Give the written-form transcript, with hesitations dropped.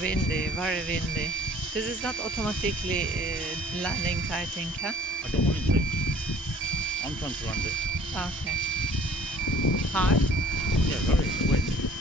Windy, very windy. This is not automatically landing, I think, huh? I don't want it to. I'm trying to land it. Okay. Hard? Yeah, very. The wind.